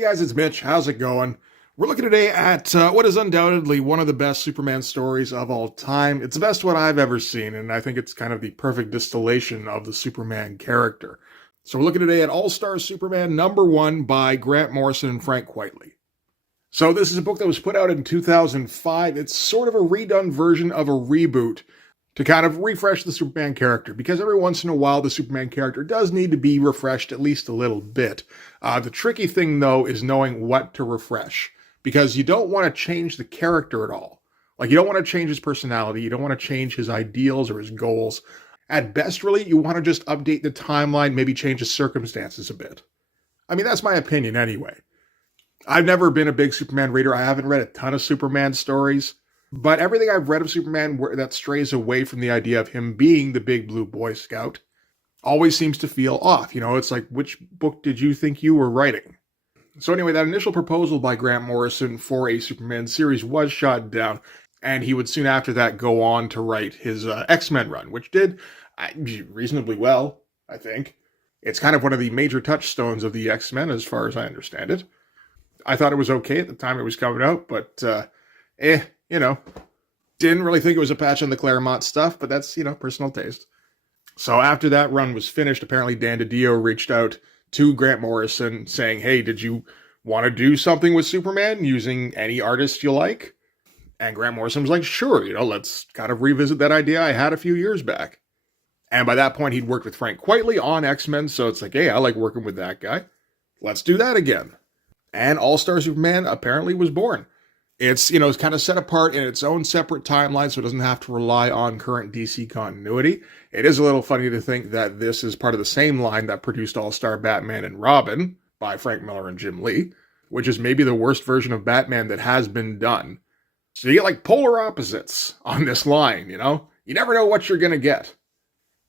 Hey guys, it's Mitch. How's it going? We're looking today at what is undoubtedly one of the best Superman stories of all time. It's the best one I've ever seen, and I think it's kind of the perfect distillation of the Superman character. So we're looking today at All-Star Superman #1 by Grant Morrison and Frank Quitely. So this is a book that was put out in 2005. It's sort of a redone version of a reboot to kind of refresh the Superman character, because every once in a while the Superman character does need to be refreshed at least a little bit. The tricky thing, though, is knowing what to refresh, because you don't want to change the character at all. Like, you don't want to change his personality, you don't want to change his ideals or his goals. At best, really, you want to just update the timeline, maybe change the circumstances a bit. I mean, that's my opinion anyway. I've never been a big Superman reader. I haven't read a ton of Superman stories. But everything I've read of Superman that strays away from the idea of him being the big blue Boy Scout always seems to feel off. You know, it's like, which book did you think you were writing? So anyway, that initial proposal by Grant Morrison for a Superman series was shot down, and he would soon after that go on to write his X-Men run, which did reasonably well, I think. It's kind of one of the major touchstones of the X-Men, as far as I understand it. I thought it was okay at the time it was coming out, but you know, didn't really think it was a patch on the Claremont stuff, but that's, you know, personal taste. So after that run was finished, apparently Dan DiDio reached out to Grant Morrison saying, hey, did you want to do something with Superman using any artist you like? And Grant Morrison was like, sure, you know, let's kind of revisit that idea I had a few years back. And by that point, he'd worked with Frank Quitely on X-Men, so it's like, hey, I like working with that guy. Let's do that again. And All-Star Superman apparently was born. It's, you know, it's kind of set apart in its own separate timeline, so it doesn't have to rely on current DC continuity. It is a little funny to think that this is part of the same line that produced All-Star Batman and Robin by Frank Miller and Jim Lee, which is maybe the worst version of Batman that has been done. So you get like polar opposites on this line, you know? You never know what you're going to get.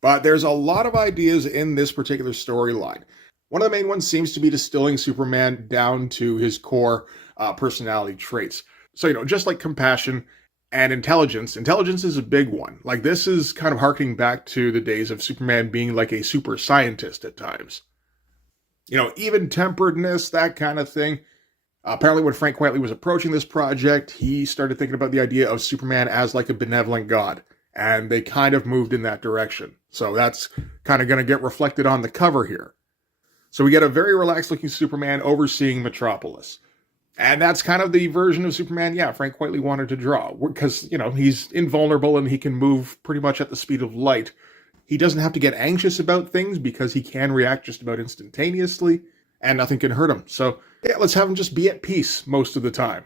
But there's a lot of ideas in this particular storyline. One of the main ones seems to be distilling Superman down to his core personality traits. So, you know, just like compassion and intelligence is a big one. Like, this is kind of harkening back to the days of Superman being like a super scientist at times. You know, even-temperedness, that kind of thing. Apparently when Frank Quitely was approaching this project, he started thinking about the idea of Superman as like a benevolent god. And they kind of moved in that direction. So that's kind of going to get reflected on the cover here. So we get a very relaxed-looking Superman overseeing Metropolis. And that's kind of the version of Superman, yeah, Frank Quitely wanted to draw. Because, you know, he's invulnerable and he can move pretty much at the speed of light. He doesn't have to get anxious about things because he can react just about instantaneously. And nothing can hurt him. So, yeah, let's have him just be at peace most of the time.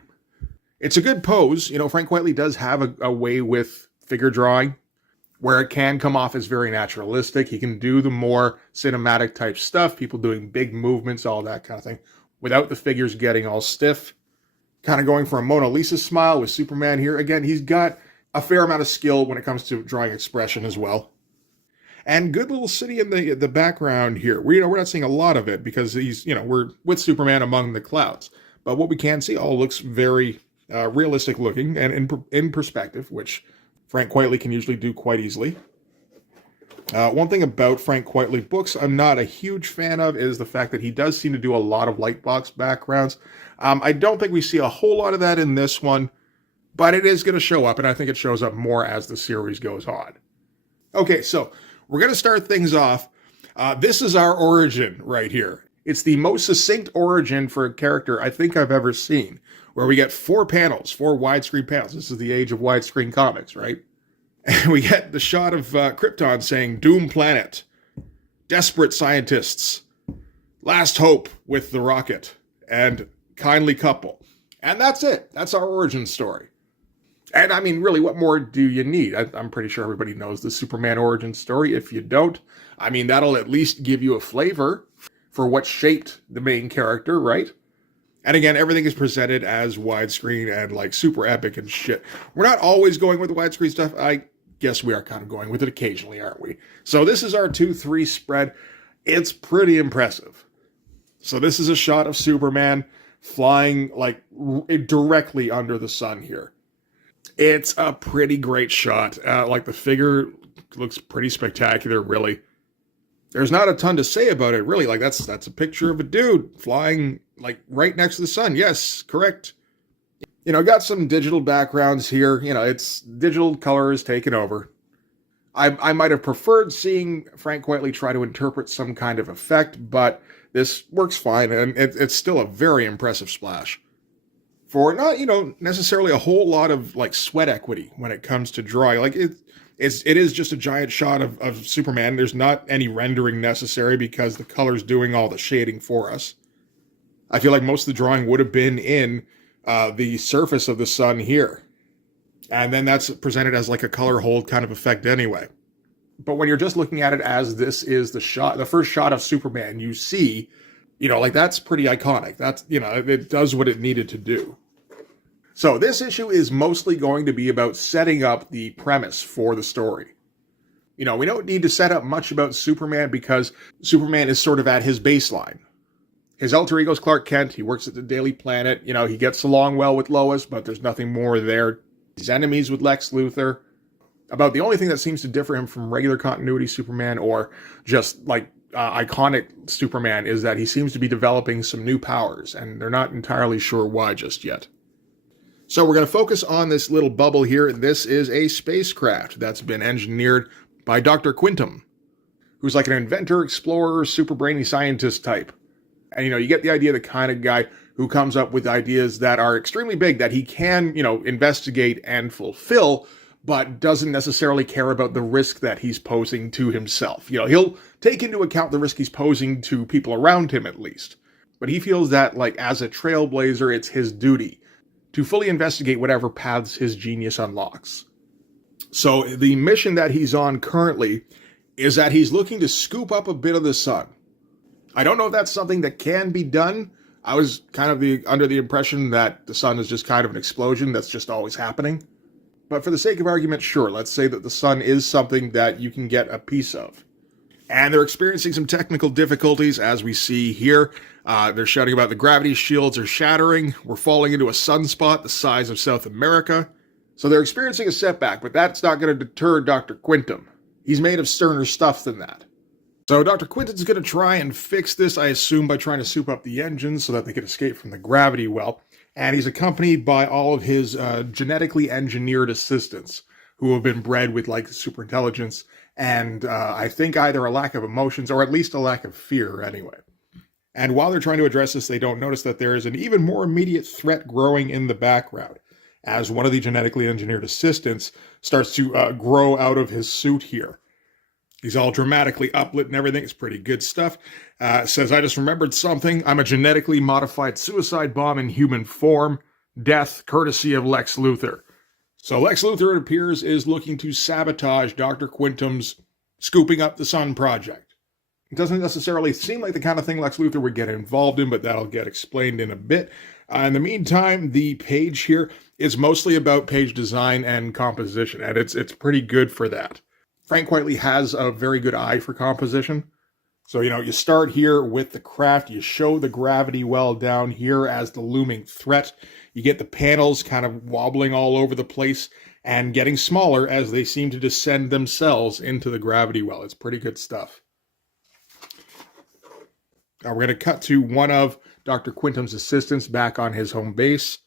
It's a good pose. You know, Frank Quitely does have a way with figure drawing where it can come off as very naturalistic. He can do the more cinematic type stuff, people doing big movements, all that kind of thing, without the figures getting all stiff. Kind of going for a Mona Lisa smile with Superman here. Again, he's got a fair amount of skill when it comes to drawing expression as well. And good little city in the background here. We're not seeing a lot of it because we're with Superman among the clouds. But what we can see all looks very realistic looking and in perspective, which Frank Quitely can usually do quite easily. One thing about Frank Quitely books I'm not a huge fan of is the fact that he does seem to do a lot of lightbox backgrounds. I don't think we see a whole lot of that in this one, but it is going to show up, and I think it shows up more as the series goes on. Okay, so we're going to start things off. This is our origin right here. It's the most succinct origin for a character I think I've ever seen, where we get 4 panels, 4 widescreen panels. This is the age of widescreen comics, right? And we get the shot of Krypton saying, Doom Planet, Desperate Scientists, Last Hope with the Rocket, and Kindly Couple. And that's it. That's our origin story. And I mean, really, what more do you need? I'm pretty sure everybody knows the Superman origin story. If you don't, I mean, that'll at least give you a flavor for what shaped the main character, right? And again, everything is presented as widescreen and like super epic and shit. We're not always going with the widescreen stuff. I guess we are kind of going with it occasionally, aren't we? So this is our 2-3 spread. It's pretty impressive. So this is a shot of Superman flying like directly under the sun here. It's a pretty great shot. Like the figure looks pretty spectacular, really. There's not a ton to say about it, really. Like that's a picture of a dude flying like right next to the sun. Yes, correct. Got some digital backgrounds here. It's digital color is taken over. I might have preferred seeing Frank Whiteley try to interpret some kind of effect, but this works fine, and it's still a very impressive splash. For not, necessarily a whole lot of like sweat equity when it comes to drawing. Like it is just a giant shot of Superman. There's not any rendering necessary because the color's doing all the shading for us. I feel like most of the drawing would have been in the surface of the sun here. And then that's presented as like a color hold kind of effect anyway. But when you're just looking at it as this is the first shot of Superman you see, like that's pretty iconic. That's, it does what it needed to do. So this issue is mostly going to be about setting up the premise for the story. We don't need to set up much about Superman because Superman is sort of at his baseline. His alter ego is Clark Kent. He works at the Daily Planet. He gets along well with Lois, but there's nothing more there. He's enemies with Lex Luthor. About the only thing that seems to differ him from regular continuity Superman or just like iconic Superman is that he seems to be developing some new powers, and they're not entirely sure why just yet. So we're going to focus on this little bubble here. This is a spacecraft that's been engineered by Dr. Quintum, who's like an inventor, explorer, super brainy scientist type. And, you get the idea, the kind of guy who comes up with ideas that are extremely big that he can, investigate and fulfill, but doesn't necessarily care about the risk that he's posing to himself. He'll take into account the risk he's posing to people around him at least. But he feels that, like, as a trailblazer, it's his duty to fully investigate whatever paths his genius unlocks. So the mission that he's on currently is that he's looking to scoop up a bit of the sun. I don't know if that's something that can be done. I was kind of under the impression that the sun is just kind of an explosion that's just always happening. But for the sake of argument, sure, let's say that the sun is something that you can get a piece of. And they're experiencing some technical difficulties, as we see here. They're shouting about the gravity shields are shattering. We're falling into a sunspot the size of South America. So they're experiencing a setback, but that's not going to deter Dr. Quintum. He's made of sterner stuff than that. So Dr. Quintum's going to try and fix this, I assume, by trying to soup up the engines so that they can escape from the gravity well. And he's accompanied by all of his genetically engineered assistants who have been bred with, like, superintelligence and I think either a lack of emotions or at least a lack of fear anyway. And while they're trying to address this, they don't notice that there is an even more immediate threat growing in the background as one of the genetically engineered assistants starts to grow out of his suit here. He's all dramatically uplit and everything. It's pretty good stuff. Says, I just remembered something. I'm a genetically modified suicide bomb in human form. Death, courtesy of Lex Luthor. So Lex Luthor, it appears, is looking to sabotage Dr. Quintum's scooping up the sun project. It doesn't necessarily seem like the kind of thing Lex Luthor would get involved in, but that'll get explained in a bit. In the meantime, the page here is mostly about page design and composition, and it's pretty good for that. Frank Whiteley has a very good eye for composition. So, you start here with the craft, you show the gravity well down here as the looming threat. You get the panels kind of wobbling all over the place and getting smaller as they seem to descend themselves into the gravity well. It's pretty good stuff. Now we're going to cut to one of Dr. Quintum's assistants back on his home base.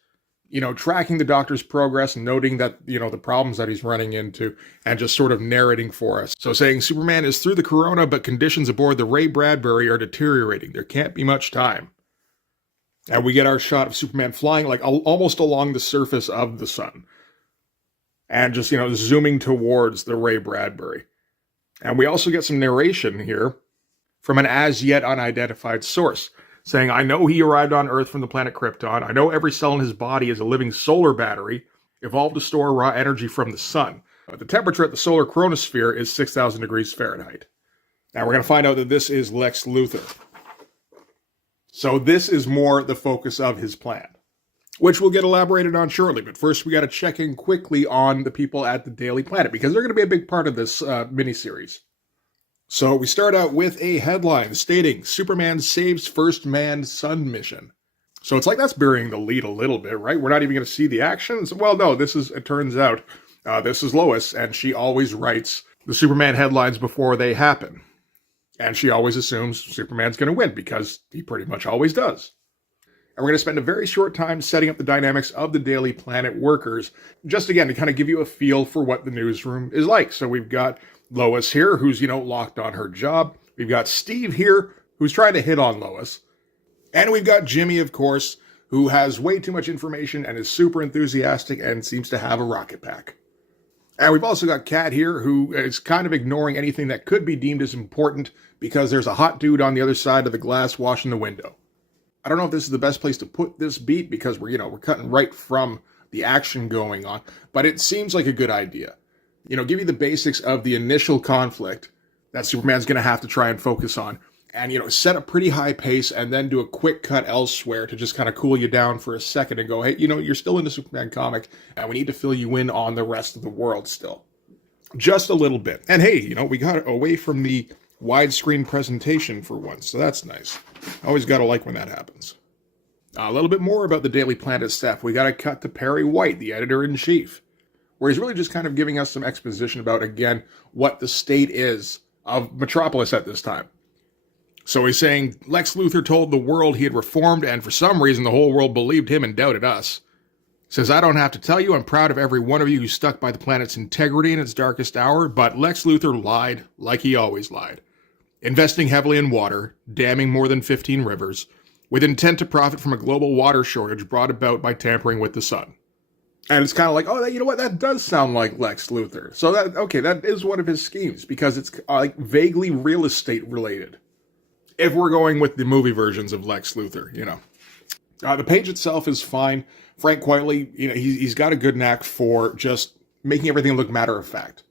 Tracking the doctor's progress and noting that, the problems that he's running into and just sort of narrating for us. So saying Superman is through the corona, but conditions aboard the Ray Bradbury are deteriorating. There can't be much time. And we get our shot of Superman flying like almost along the surface of the sun. And just, zooming towards the Ray Bradbury. And we also get some narration here from an as yet unidentified source, saying, I know he arrived on Earth from the planet Krypton. I know every cell in his body is a living solar battery, evolved to store raw energy from the sun. But the temperature at the solar chronosphere is 6,000 degrees Fahrenheit. Now we're going to find out that this is Lex Luthor. So this is more the focus of his plan, which we'll get elaborated on shortly. But first we got to check in quickly on the people at the Daily Planet, because they're going to be a big part of this miniseries. So we start out with a headline stating, Superman saves first manned sun mission. So it's like that's burying the lead a little bit, right? We're not even going to see the actions. Well, no, it turns out, this is Lois, and she always writes the Superman headlines before they happen. And she always assumes Superman's going to win, because he pretty much always does. And we're going to spend a very short time setting up the dynamics of the Daily Planet workers, just again to kind of give you a feel for what the newsroom is like. So we've got Lois here, who's, locked on her job. We've got Steve here, who's trying to hit on Lois. And we've got Jimmy, of course, who has way too much information and is super enthusiastic and seems to have a rocket pack. And we've also got Kat here, who is kind of ignoring anything that could be deemed as important because there's a hot dude on the other side of the glass washing the window. I don't know if this is the best place to put this beat because we're cutting right from the action going on, but it seems like a good idea. Give you the basics of the initial conflict that Superman's going to have to try and focus on, and, set a pretty high pace and then do a quick cut elsewhere to just kind of cool you down for a second and go, hey, you're still in the Superman comic and we need to fill you in on the rest of the world still. Just a little bit. And hey, we got away from the widescreen presentation for once, so that's nice. Always got to like when that happens. A little bit more about the Daily Planet staff. We got to cut to Perry White, the editor-in-chief, where he's really just kind of giving us some exposition about, again, what the state is of Metropolis at this time. So he's saying Lex Luthor told the world he had reformed, and for some reason the whole world believed him and doubted us. Says, I don't have to tell you, I'm proud of every one of you who stuck by the planet's integrity in its darkest hour, but Lex Luthor lied like he always lied. Investing heavily in water, damming more than 15 rivers, with intent to profit from a global water shortage brought about by tampering with the sun. And it's kind of like, oh, you know what, that does sound like Lex Luthor. So that is one of his schemes, because it's vaguely real estate related. If we're going with the movie versions of Lex Luthor, The page itself is fine. Frank Quitely, he's got a good knack for just making everything look matter of fact.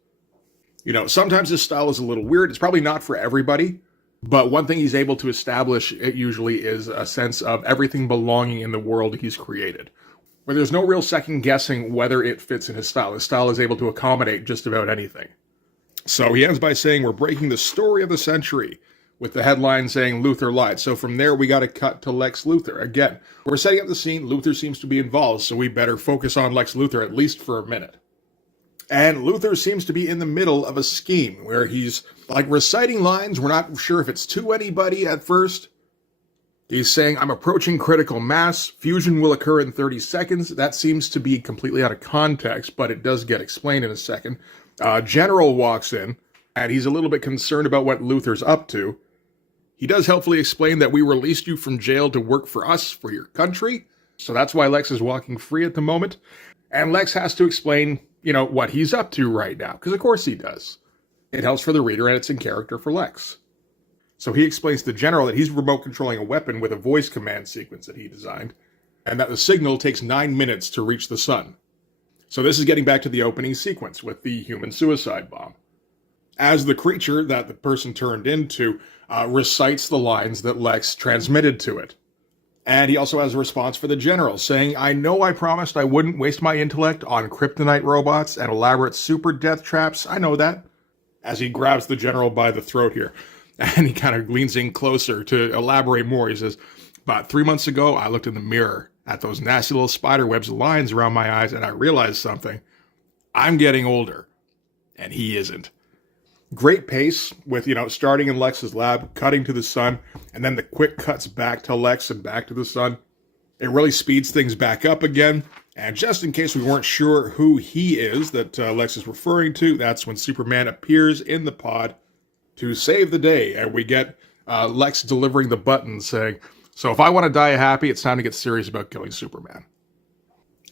Sometimes his style is a little weird. It's probably not for everybody. But one thing he's able to establish, it usually is a sense of everything belonging in the world he's created, where there's no real second guessing whether it fits in his style. His style is able to accommodate just about anything. So he ends by saying, we're breaking the story of the century, with the headline saying Luthor lied. So from there, we got to cut to Lex Luthor. Again, we're setting up the scene. Luthor seems to be involved, so we better focus on Lex Luthor at least for a minute. And Luthor seems to be in the middle of a scheme where he's reciting lines. We're not sure if it's to anybody at first. He's saying, I'm approaching critical mass. Fusion will occur in 30 seconds. That seems to be completely out of context, but it does get explained in a second. General walks in, and he's a little bit concerned about what Luthor's up to. He does helpfully explain that we released you from jail to work for us, for your country. So that's why Lex is walking free at the moment. And Lex has to explain, what he's up to right now. Because of course he does. It helps for the reader and it's in character for Lex. So he explains to the General that he's remote controlling a weapon with a voice command sequence that he designed. And that the signal takes 9 minutes to reach the sun. So this is getting back to the opening sequence with the human suicide bomb. As the creature that the person turned into recites the lines that Lex transmitted to it. And he also has a response for the General, saying, I know I promised I wouldn't waste my intellect on kryptonite robots and elaborate super death traps. I know that. As he grabs the General by the throat here. And he kind of leans in closer to elaborate more. He says, about 3 months ago, I looked in the mirror at those nasty little spider webs of lines around my eyes, and I realized something. I'm getting older. And he isn't. Great pace with, starting in Lex's lab, cutting to the sun, and then the quick cuts back to Lex and back to the sun. It really speeds things back up again. And just in case we weren't sure who he is that Lex is referring to, that's when Superman appears in the pod to save the day. And we get Lex delivering the button saying, so if I want to die happy, it's time to get serious about killing Superman.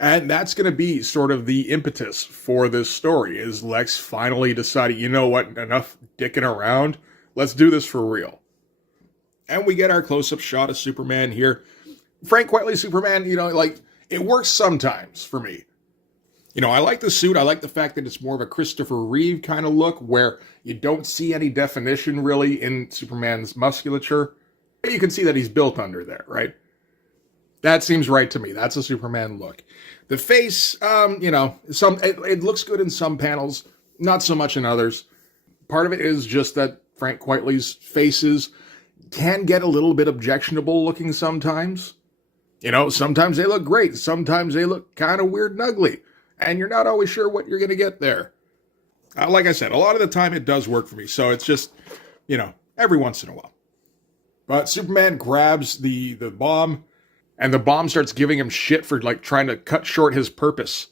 And that's going to be sort of the impetus for this story, is Lex finally deciding, you know what, enough dicking around, let's do this for real. And we get our close-up shot of Superman here. Frank Quitely Superman, it works sometimes for me. I like the suit, I like the fact that it's more of a Christopher Reeve kind of look, where you don't see any definition really in Superman's musculature. You can see that he's built under there, right? That seems right to me. That's a Superman look. The face, it looks good in some panels, not so much in others. Part of it is just that Frank Quitely's faces can get a little bit objectionable looking sometimes. Sometimes they look great. Sometimes they look kind of weird and ugly. And you're not always sure what you're going to get there. Like I said, a lot of the time it does work for me. So it's just, every once in a while. But Superman grabs the bomb. And the bomb starts giving him shit for like trying to cut short his purpose.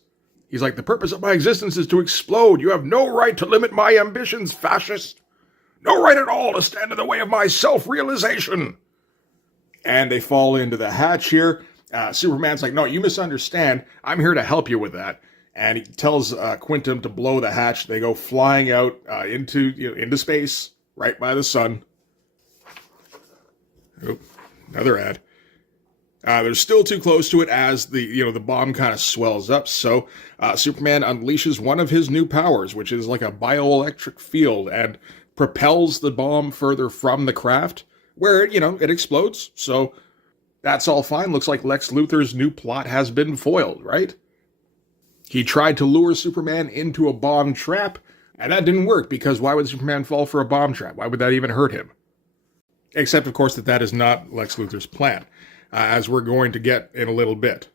He's like, the purpose of my existence is to explode. You have no right to limit my ambitions, fascist. No right at all to stand in the way of my self-realization. And they fall into the hatch here. Superman's like, no, you misunderstand. I'm here to help you with that. And he tells Quintum to blow the hatch. They go flying out into space, right by the sun. Oh, another ad. They're still too close to it as the bomb kind of swells up. So Superman unleashes one of his new powers, which is like a bioelectric field, and propels the bomb further from the craft, where it explodes. So that's all fine. Looks like Lex Luthor's new plot has been foiled, right? He tried to lure Superman into a bomb trap, and that didn't work, because why would Superman fall for a bomb trap? Why would that even hurt him? Except, of course, that is not Lex Luthor's plan, as we're going to get in a little bit.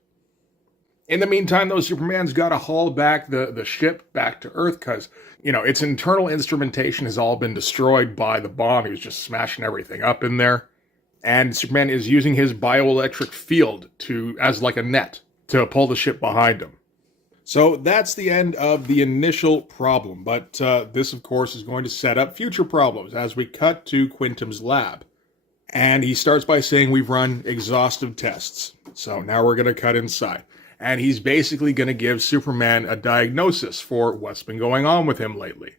In the meantime, though, Superman's got to haul back the ship back to Earth, because, its internal instrumentation has all been destroyed by the bomb. He was just smashing everything up in there. And Superman is using his bioelectric field as like a net to pull the ship behind him. So that's the end of the initial problem, but this, of course, is going to set up future problems as we cut to Quintum's lab. And he starts by saying we've run exhaustive tests. So now we're going to cut inside. And he's basically going to give Superman a diagnosis for what's been going on with him lately.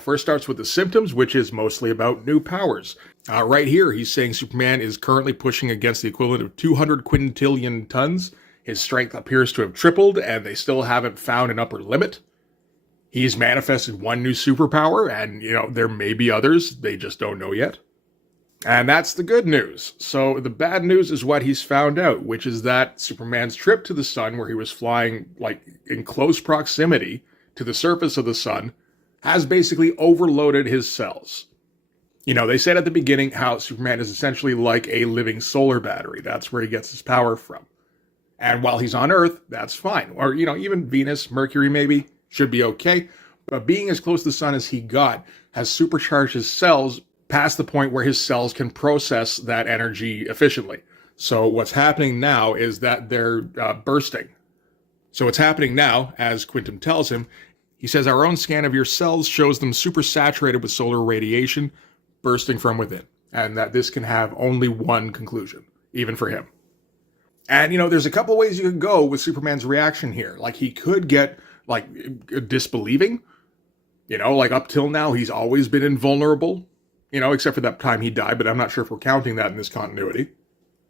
First starts with the symptoms, which is mostly about new powers. Right here, he's saying Superman is currently pushing against the equivalent of 200 quintillion tons. His strength appears to have tripled, and they still haven't found an upper limit. He's manifested one new superpower, and, there may be others. They just don't know yet. And that's the good news. So the bad news is what he's found out, which is that Superman's trip to the sun, where he was flying, in close proximity to the surface of the sun, has basically overloaded his cells. They said at the beginning how Superman is essentially like a living solar battery. That's where he gets his power from. And while he's on Earth, that's fine. Or, even Venus, Mercury maybe, should be okay. But being as close to the sun as he got has supercharged his cells past the point where his cells can process that energy efficiently. So what's happening now is that they're bursting. So what's happening now, as Quintum tells him, he says, our own scan of your cells shows them supersaturated with solar radiation bursting from within. And that this can have only one conclusion, even for him. And, there's a couple ways you could go with Superman's reaction here. He could get, disbelieving. Up till now, he's always been invulnerable. Except for that time he died, but I'm not sure if we're counting that in this continuity.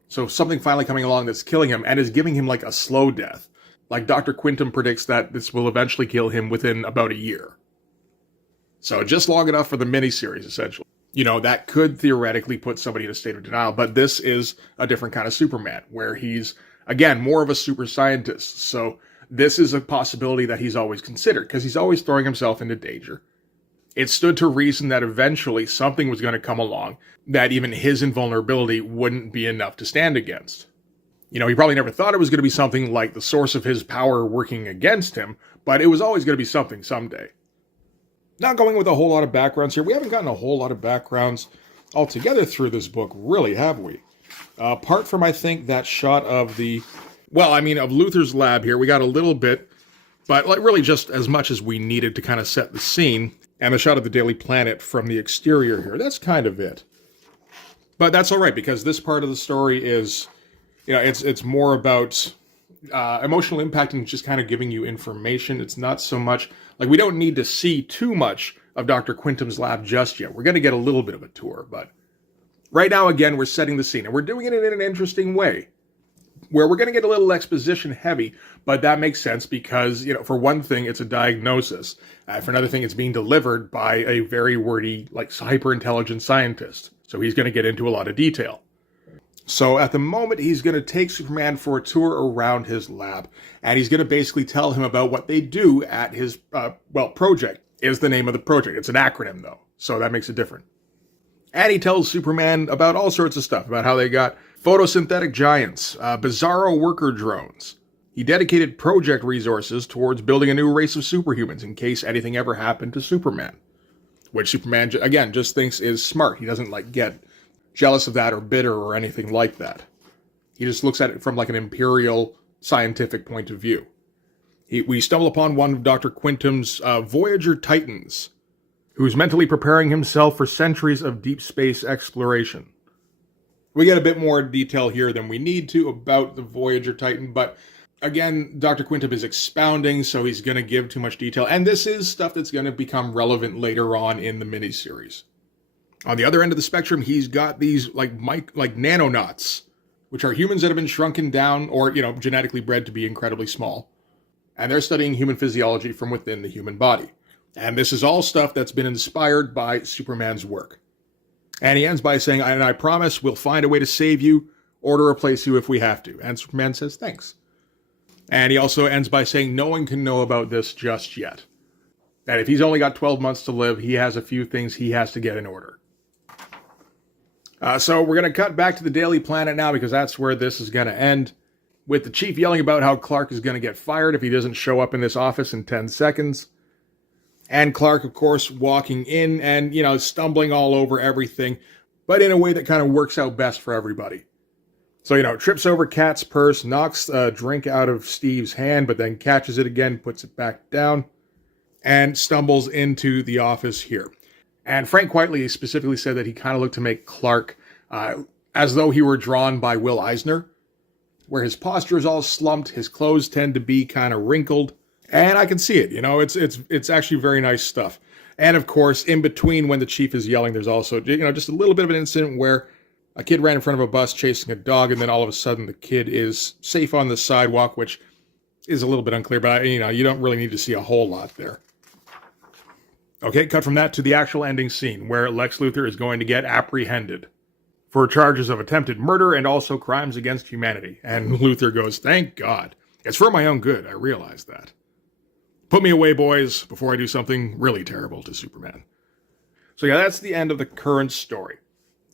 So something finally coming along that's killing him and is giving him, a slow death. Dr. Quintum predicts that this will eventually kill him within about a year. So just long enough for the miniseries, essentially. That could theoretically put somebody in a state of denial, but this is a different kind of Superman, where he's, again, more of a super scientist. So this is a possibility that he's always considered, because he's always throwing himself into danger. It stood to reason that eventually something was going to come along that even his invulnerability wouldn't be enough to stand against. He probably never thought it was going to be something like the source of his power working against him, but it was always going to be something someday. Not going with a whole lot of backgrounds here. We haven't gotten a whole lot of backgrounds altogether through this book, really, have we? Apart from, I think, that shot of of Luthor's lab here, we got a little bit, but really just as much as we needed to kind of set the scene, and the shot of the Daily Planet from the exterior here. That's kind of it. But that's all right, because this part of the story is, it's more about emotional impact and just kind of giving you information. It's not so much, we don't need to see too much of Dr. Quintum's lab just yet. We're going to get a little bit of a tour, but right now, again, we're setting the scene, and we're doing it in an interesting way, where we're going to get a little exposition heavy, but that makes sense because, for one thing, it's a diagnosis. For another thing, it's being delivered by a very wordy, hyper-intelligent scientist. So he's going to get into a lot of detail. So at the moment, he's going to take Superman for a tour around his lab, and he's going to basically tell him about what they do at his, project is the name of the project. It's an acronym, though, so that makes it different. And he tells Superman about all sorts of stuff, about how they got photosynthetic giants, bizarro worker drones. He dedicated project resources towards building a new race of superhumans in case anything ever happened to Superman. Which Superman, again, just thinks is smart. He doesn't, get jealous of that or bitter or anything like that. He just looks at it from like an imperial scientific point of view. We stumble upon one of Dr. Quintum's Voyager Titans, who's mentally preparing himself for centuries of deep space exploration. We get a bit more detail here than we need to about the Voyager Titan, but again, Dr. Quintum is expounding, so he's going to give too much detail, and this is stuff that's going to become relevant later on in the miniseries. On the other end of the spectrum, he's got these like nanonauts, which are humans that have been shrunken down or, genetically bred to be incredibly small. And they're studying human physiology from within the human body. And this is all stuff that's been inspired by Superman's work. And he ends by saying, and I promise we'll find a way to save you or to replace you if we have to. And Superman says, thanks. And he also ends by saying no one can know about this just yet. That if he's only got 12 months to live, he has a few things he has to get in order. So we're going to cut back to the Daily Planet now because that's where this is going to end, with the chief yelling about how Clark is going to get fired if he doesn't show up in this office in 10 seconds. And Clark, of course, walking in and, stumbling all over everything, but in a way that kind of works out best for everybody. So, trips over Kat's purse, knocks a drink out of Steve's hand, but then catches it again, puts it back down, and stumbles into the office here. And Frank Whiteley specifically said that he kind of looked to make Clark as though he were drawn by Will Eisner, where his posture is all slumped, his clothes tend to be kind of wrinkled, and I can see it. It's actually very nice stuff. And of course, in between when the chief is yelling, there's also just a little bit of an incident where a kid ran in front of a bus chasing a dog, and then all of a sudden the kid is safe on the sidewalk, which is a little bit unclear, but you don't really need to see a whole lot there. Okay, cut from that to the actual ending scene, where Lex Luthor is going to get apprehended for charges of attempted murder and also crimes against humanity. And Luthor goes, thank God. It's for my own good, I realize that. Put me away, boys, before I do something really terrible to Superman. So yeah, that's the end of the current story.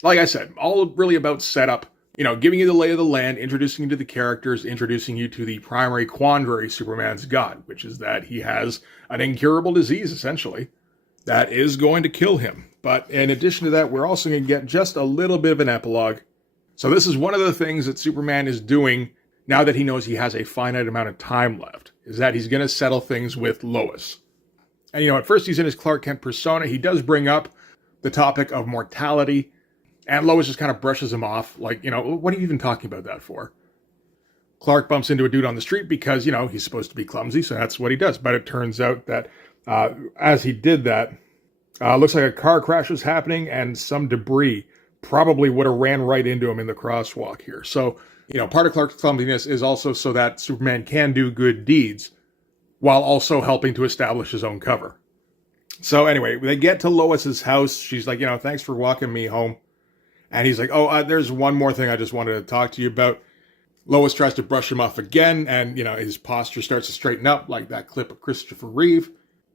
Like I said, all really about setup, giving you the lay of the land, introducing you to the characters, introducing you to the primary quandary Superman's got, which is that he has an incurable disease, essentially, that is going to kill him. But in addition to that, we're also going to get just a little bit of an epilogue. So this is one of the things that Superman is doing now that he knows he has a finite amount of time left, is that he's going to settle things with Lois. And at first he's in his Clark Kent persona. He does bring up the topic of mortality, and Lois just kind of brushes him off, like, what are you even talking about that for? Clark bumps into a dude on the street because, he's supposed to be clumsy, so that's what he does. But it turns out that as he did that, looks like a car crash was happening and some debris probably would have ran right into him in the crosswalk here. So, part of Clark's clumsiness is also so that Superman can do good deeds while also helping to establish his own cover. So anyway, they get to Lois's house. She's like, thanks for walking me home. And he's like, there's one more thing I just wanted to talk to you about. Lois tries to brush him off again, and, his posture starts to straighten up like that clip of Christopher Reeve.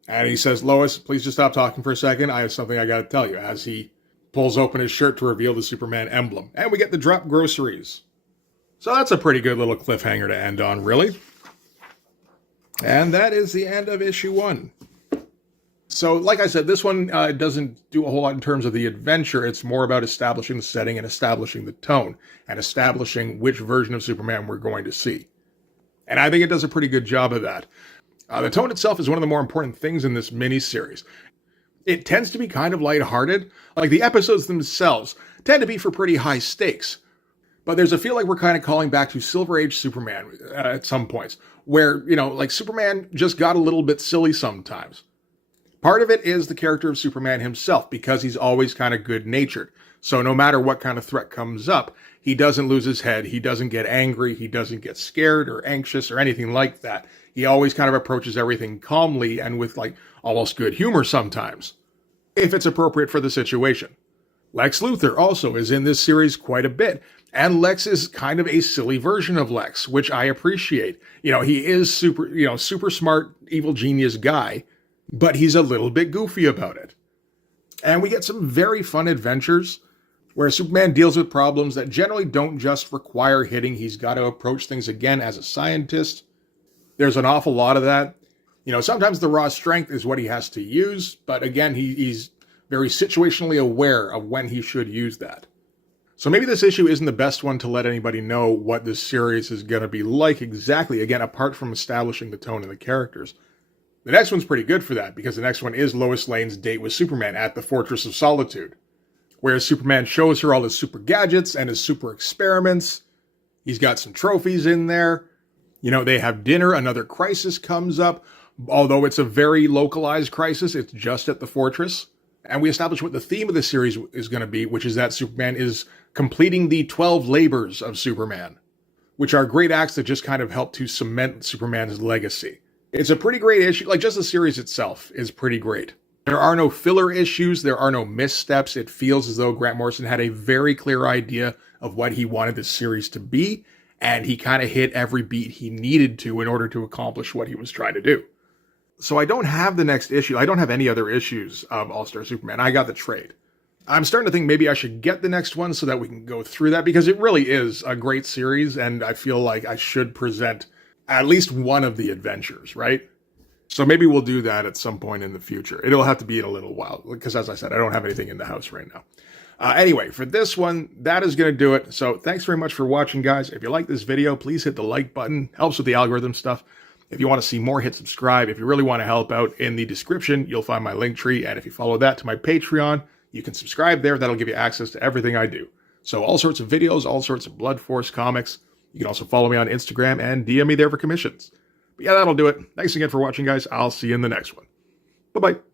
And he says, Lois, please just stop talking for a second. I have something I got to tell you, as he pulls open his shirt to reveal the Superman emblem. And we get the drop groceries. So that's a pretty good little cliffhanger to end on, really. And that is the end of issue 1. So, like I said, this one doesn't do a whole lot in terms of the adventure. It's more about establishing the setting and establishing the tone and establishing which version of Superman we're going to see. And I think it does a pretty good job of that. The tone itself is one of the more important things in this miniseries. It tends to be kind of lighthearted. Like, the episodes themselves tend to be for pretty high stakes. But there's a feel like we're kind of calling back to Silver Age Superman at some points, where, Superman just got a little bit silly sometimes. Part of it is the character of Superman himself, because he's always kind of good-natured. So no matter what kind of threat comes up, he doesn't lose his head, he doesn't get angry, he doesn't get scared or anxious or anything like that. He always kind of approaches everything calmly and with, almost good humor sometimes, if it's appropriate for the situation. Lex Luthor also is in this series quite a bit, and Lex is kind of a silly version of Lex, which I appreciate. He is super smart, evil genius guy, but he's a little bit goofy about it. And we get some very fun adventures where Superman deals with problems that generally don't just require hitting. He's got to approach things again as a scientist. There's an awful lot of that. Sometimes the raw strength is what he has to use, but again, he's very situationally aware of when he should use that. So maybe this issue isn't the best one to let anybody know what this series is going to be like exactly, again, apart from establishing the tone and the characters. The next one's pretty good for that, because the next one is Lois Lane's date with Superman at the Fortress of Solitude, where Superman shows her all his super gadgets and his super experiments. He's got some trophies in there. You know, they have dinner, another crisis comes up. Although it's a very localized crisis, it's just at the fortress. And we establish what the theme of the series is going to be, which is that Superman is completing the 12 labors of Superman, which are great acts that just kind of help to cement Superman's legacy. It's a pretty great issue. Like, just the series itself is pretty great. There are no filler issues. There are no missteps. It feels as though Grant Morrison had a very clear idea of what he wanted this series to be, and he kind of hit every beat he needed to in order to accomplish what he was trying to do. So I don't have the next issue. I don't have any other issues of All-Star Superman. I got the trade. I'm starting to think maybe I should get the next one so that we can go through that, because it really is a great series, and I feel like I should present at least one of the adventures, right? So maybe we'll do that at some point in the future. It'll have to be in a little while, because as I said, I don't have anything in the house right now. Anyway, for this one, that is going to do it. So thanks very much for watching, guys. If you like this video, please hit the like button. Helps with the algorithm stuff. If you want to see more, hit subscribe. If you really want to help out, in the description, you'll find my link tree. And if you follow that to my Patreon, you can subscribe there. That'll give you access to everything I do. So all sorts of videos, all sorts of Blood Force comics. You can also follow me on Instagram and DM me there for commissions. But yeah, that'll do it. Thanks again for watching, guys. I'll see you in the next one. Bye-bye.